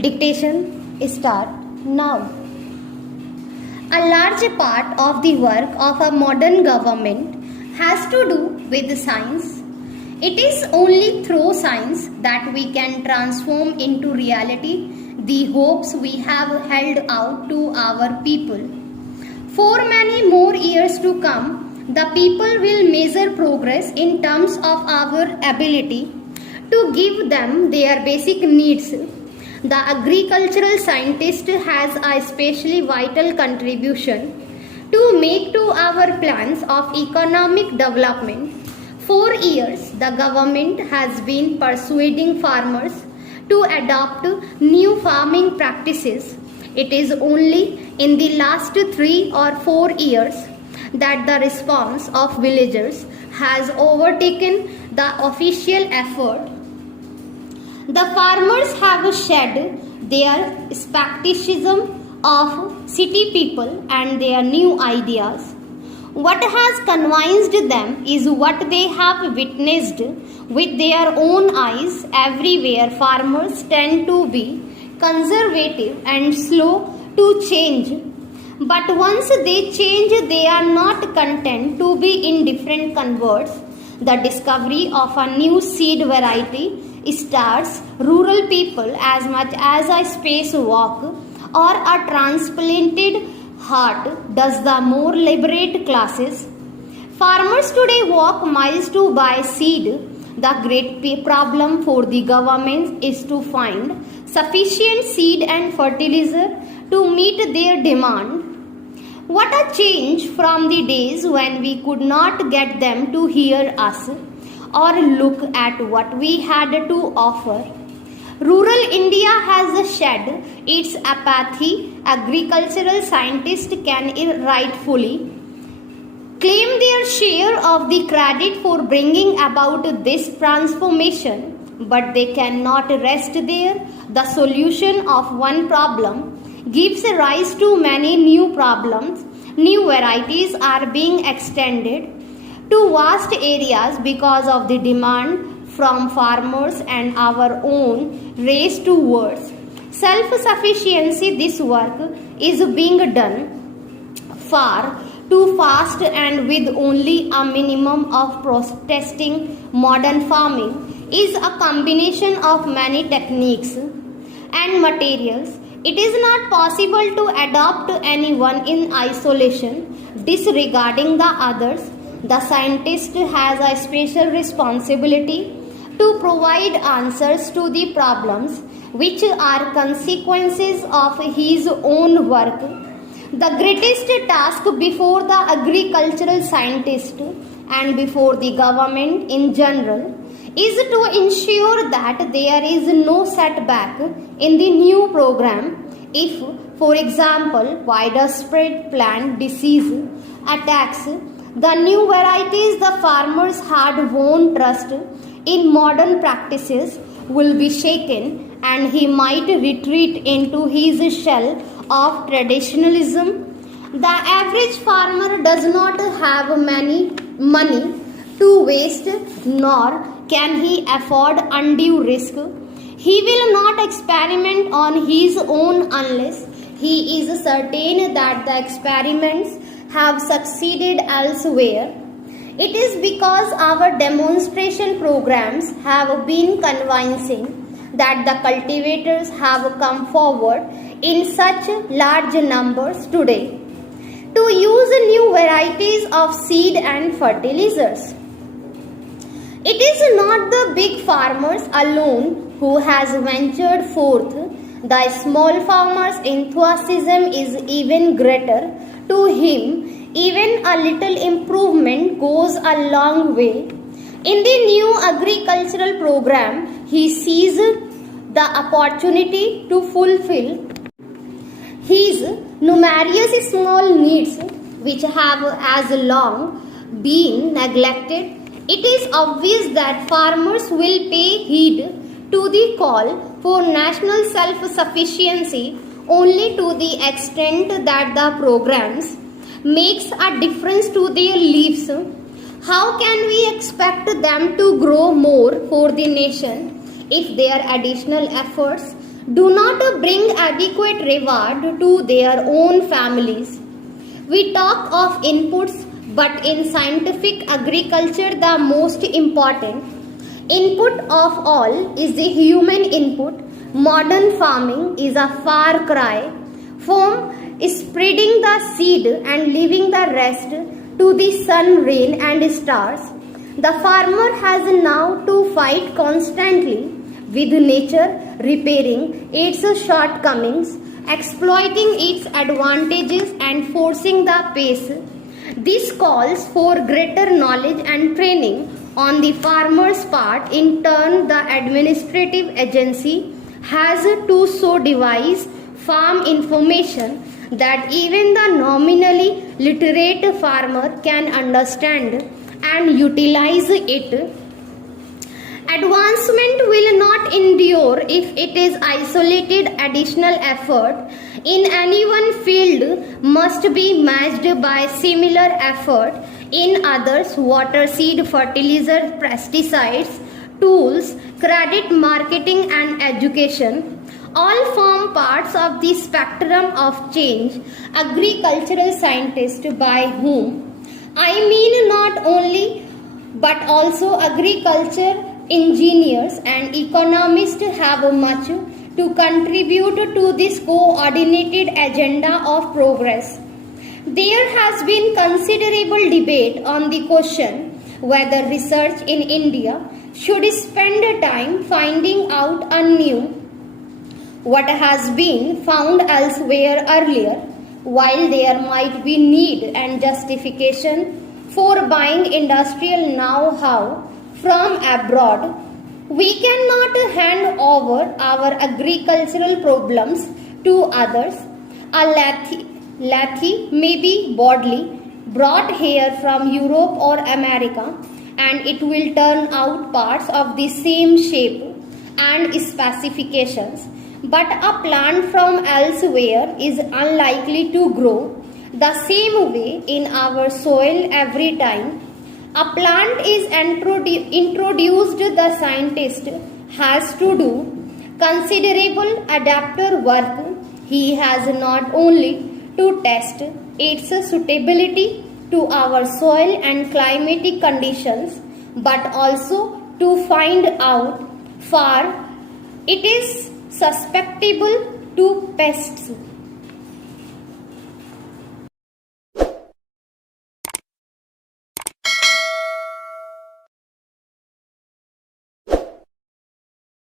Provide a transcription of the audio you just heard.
Dictation start now. A large part of the work of a modern government has to do with science. It is only through science that we can transform into reality the hopes we have held out to our people. For many more years to come, the people will measure progress in terms of our ability to give them their basic needs. The agricultural scientist has a especially vital contribution to make to our plans of economic development. For years, the government has been persuading farmers to adopt new farming practices. It is only in the last 3 or 4 years that the response of villagers has overtaken the official effort. The farmers have shed their skepticism of city people and their new ideas. What has convinced them is what they have witnessed with their own eyes everywhere. Farmers tend to be conservative and slow to change. But once they change, they are not content to be indifferent converts. The discovery of a new seed variety starts rural people as much as a spacewalk or a transplanted heart does the more liberate classes. Farmers today walk miles to buy seed. The great problem for the government is to find sufficient seed and fertilizer to meet their demand. What a change from the days when we could not get them to hear us or look at what we had to offer. Rural India has shed its apathy. Agricultural scientists can rightfully claim their share of the credit for bringing about this transformation, but they cannot rest there. The solution of one problem gives rise to many new problems. New varieties are being extended to vast areas because of the demand from farmers and our own race towards self-sufficiency. This work is being done far too fast and with only a minimum of protesting. Modern farming is a combination of many techniques and materials. It is not possible to adopt any one in isolation, disregarding the others. The scientist has a special responsibility to provide answers to the problems which are consequences of his own work. The greatest task before the agricultural scientist and before the government in general is to ensure that there is no setback in the new program. If, for example, widespread plant disease attacks the new varieties, the farmers' hard-won trust in modern practices will be shaken and he might retreat into his shell of traditionalism. The average farmer does not have many money to waste, nor can he afford undue risk. He will not experiment on his own unless he is certain that the experiments have succeeded elsewhere. It is because our demonstration programs have been convincing that the cultivators have come forward in such large numbers today to use new varieties of seed and fertilizers. It is not the big farmers alone who has ventured forth. The small farmer's enthusiasm is even greater. To him, even a little improvement goes a long way. In the new agricultural program, he sees the opportunity to fulfill his numerous small needs which have as long been neglected. It is obvious that farmers will pay heed to the call for national self-sufficiency only to the extent that the programs makes a difference to their lives. How can we expect them to grow more for the nation if their additional efforts do not bring adequate reward to their own families. We talk of inputs, but in scientific agriculture, the most important input of all is the human input. Modern farming is a far cry from spreading the seed and leaving the rest to the sun, rain, and stars. The farmer has now to fight constantly with nature, repairing its shortcomings, exploiting its advantages, and forcing the pace. This calls for greater knowledge and training on the farmer's part. In turn, the administrative agency has to so devise farm information that even the nominally literate farmer can understand and utilize it. Advancement will not endure if it is isolated. Additional effort in any one field must be matched by similar effort in others. Water, seed, fertilizer, pesticides, tools, credit, marketing, and education all form parts of the spectrum of change. Agricultural scientists, by whom I mean not only but also agriculture engineers and economists, have much to contribute to this coordinated agenda of progress. There has been considerable debate on the question whether research in India should spend time finding out anew what has been found elsewhere earlier. While there might be need and justification for buying industrial know-how from abroad, we cannot hand over our agricultural problems to others. A lathe may be boldly brought here from Europe or America, and it will turn out parts of the same shape and specifications, but a plant from elsewhere is unlikely to grow the same way in our soil every time a plant is introduced. The scientist has to do considerable adapter work. He has not only to test its suitability to our soil and climatic conditions, but also to find out far it is susceptible to pests.